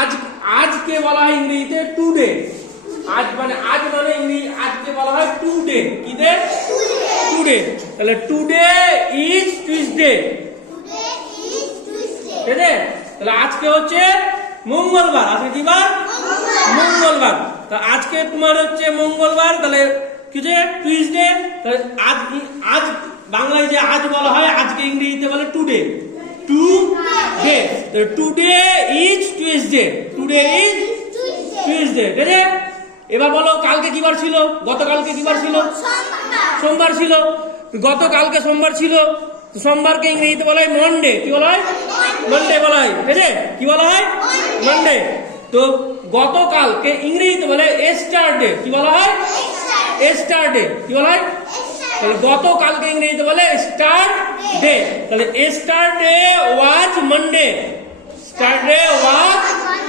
আজ আজকে বলা হয় ইংরেজিতে টুডে। আজ মানে ইংরেজি আজকে বলা হয় টুডে। কি ডে? টুডে। তাহলে টুডে ইজ টিউসডে। ঠিক আছে? তাহলে আজকে হচ্ছে মঙ্গলবার। আজকে কি বার? মঙ্গলবার। তা আজকে তোমার হচ্ছে মঙ্গলবার, তাহলে কি যে টিউসডে। তাহলে আজ বাংলায় যে আজ বলা হয়, আজকে ইংরেজিতে বলে today. Today. Today is Tuesday. Today is Tuesday. ঠিক আছে? এবার বলো কালকে কি বার ছিল? গতকালকে কি বার ছিল? সোমবার ছিল। গতকালকে সোমবার ছিল। সোমবারকে ইংরেজিতে বলা হয় মন্ডে। কি বলা হয়? মন্ডে বলা হয়। ঠিক আছে? কি বলা হয়? মন্ডে। তো গতকালকে ইংরেজিতে বলে এস্টারডে। কি বলা হয়? এস্টারডে। কি বলা হয়? তাহলে গতকালকে ইংরেজিতে বলে স্টারডে। তাহলে yesterday was Monday. স্টারডে was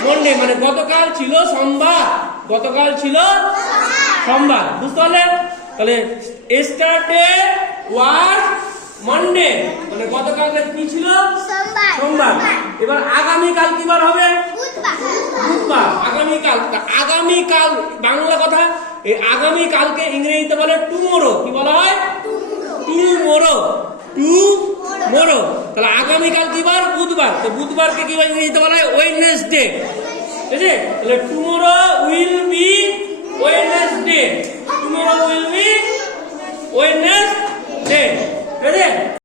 Monday মানে গতকাল ছিল সোমবার। গতকাল ছিল সোমবার। বুঝতে পারলে? তাহলে এস্টারডে ওয়াজ মন্ডে মানে গতকাল কি ছিল? সোমবার। এবার আগামীকাল কি বার হবে? বুধবার। আগামীকাল। আগামীকাল বাংলা কথা। এই আগামীকালকে ইংরেজিতে বলে টুমোরো। কি বলা হয়? টুমোরো। টুমোরো। তাহলে আগামীকাল কি বার? বুধবার। তো বুধবারকে কি ইংরেজিতে বলা হয়? ওয়েডনেসডে। ঠিক আছে? তাহলে tomorrow will be Wednesday. Tomorrow will be Wednesday. ঠিক আছে?